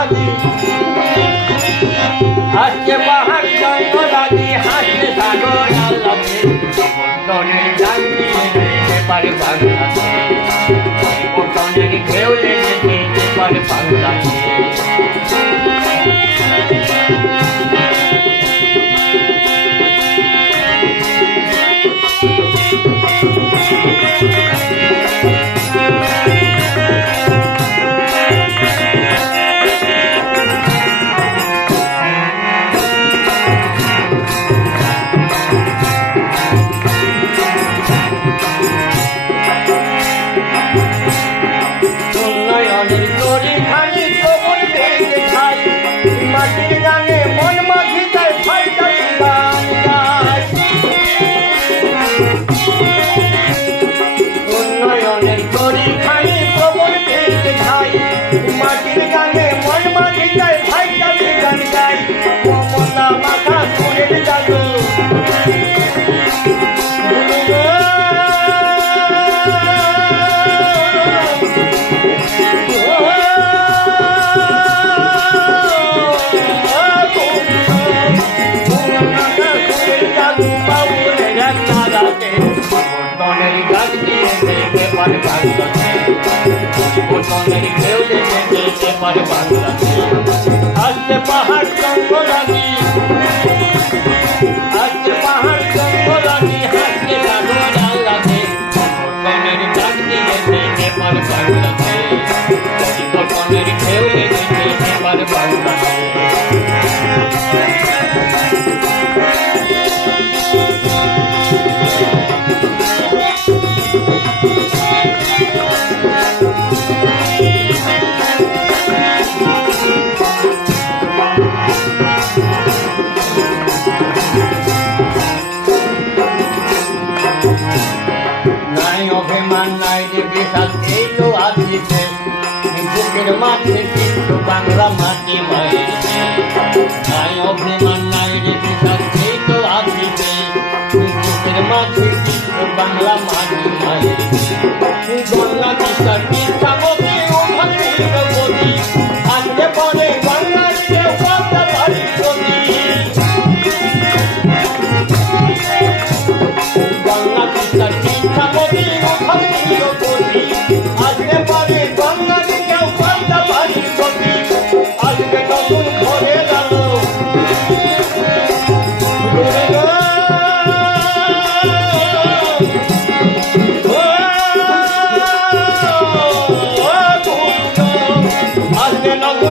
জঙ্গলাদি হাসছে পাহাড় জঙ্গলাদি হাসছে সাগর আল্লাহে পল্টনের ডাক দিয়ে যেতে পারে বাংলাতে পল্টনের ঢেউ লেগে যেতে পারে বাংলাতে মাটির গানে মন মাঝি যায় ফাইটালি গান গায় উন্নয়নের তরি খানি প্রবল বেগ ধাই মাটির গানে মন মাঝি যায় ফাইটালি গান গায় মমতা মাথা সুরের জাদু আসছে পাহাড় জঙ্গলাদি আসছে পাহাড় জঙ্গলাদি হাসছে সাগর আল্লাহে পল্টনের ডাক দিয়ে যেতে পারে বাংলাতে পল্টনের ঢেউ লেগে যেতে পারে বাংলাতে অভিমান নাই রে বিশাল এই তো আসিছে বুকের মাঝে কিন্তু বাংলা মাটি মায়ের নাই অভিমান নাই রে বিশাল এই তো আসিছে বুকের মাঝে কিন্তু বাংলা মাটি মায়ের বাংলা বিশাল ইচ্ছা বলি ও ভাবি বলি আজকে